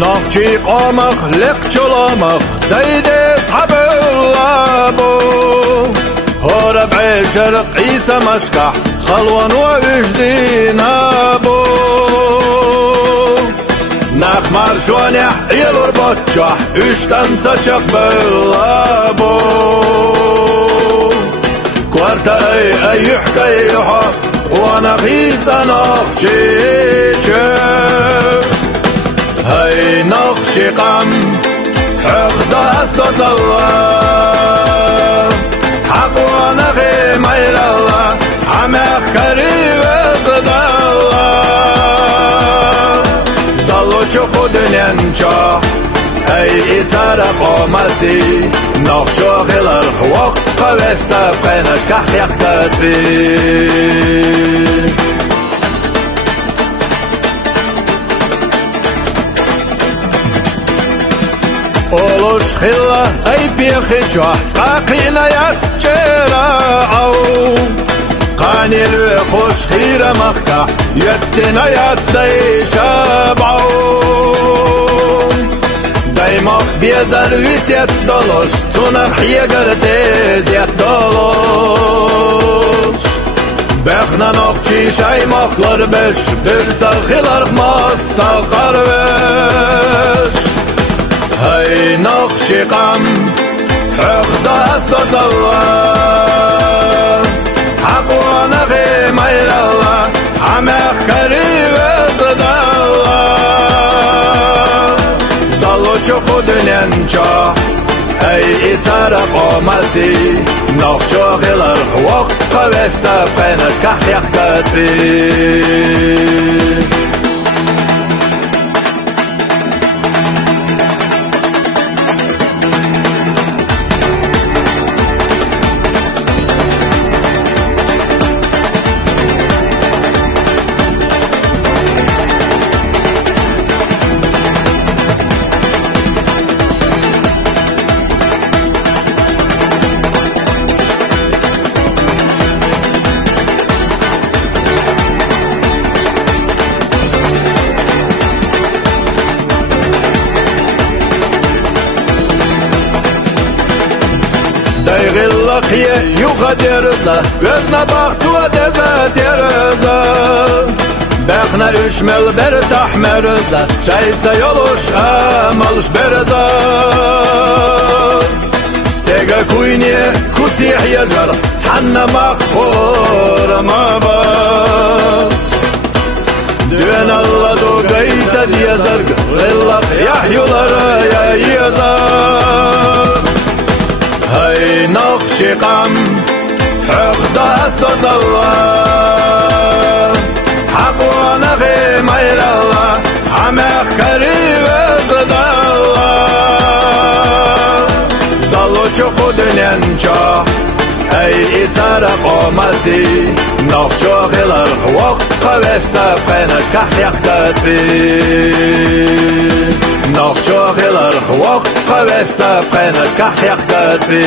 ناخچی قامخ لق چلامخ دید صحب اللابو هرب عشر قيس مشكح خلوان وجدي نابو نخمر شوانح يلور بطشح اشتن تشق باللابو كوارتا اي حكاي يحق وانا غيت نخشي هاي نخشي قم حق داس دوزالله حق وانا غي ميل الله عمق قريب ازدالله دلو چوكو دنينچا هاي اتارا قومسي نخشو غيلر خوق قوشتا بقينش كح يخكتري Oluş xilla ay bixi jah taqina yat çerao Qanil ve xoş xira maqqa yettina yat dayshabao Daymaq bezar visyat dolosh tunar xiyagarte ziyat dolosh Bexna noqchi shaymaqlar besh bir sarxilar masta qarvesh هاي نخشي قم حق داس دوزالله حق وانا غي ميل الله عمق قريب ازدالله دلو چوكو دنينچا هاي اتارا قومسي نخشو غيلر خوق قوشتا بقينش كح يخكتري Dayğıllıq yuğa derza Özne baxtuğa deza derza Bəxna üşmel ber tahmerza Şayitsa yoluş amalış berza Stega kuyniye kutih yajar Sanna maqhur mabat Düven Allah do gayta diyazar Gıllaq yahyulara yazar هاي نخشي قم حق داس دوزالله حق وانا غي ميل الله عمق قريب ازدالله دلو چوكو دنينچا هاي اتارا قومسي نخشو غيلر خوق قوشتا بقينش كح يخكتري نخشو غيلر خوق قوشتا بقينش كح يخكتري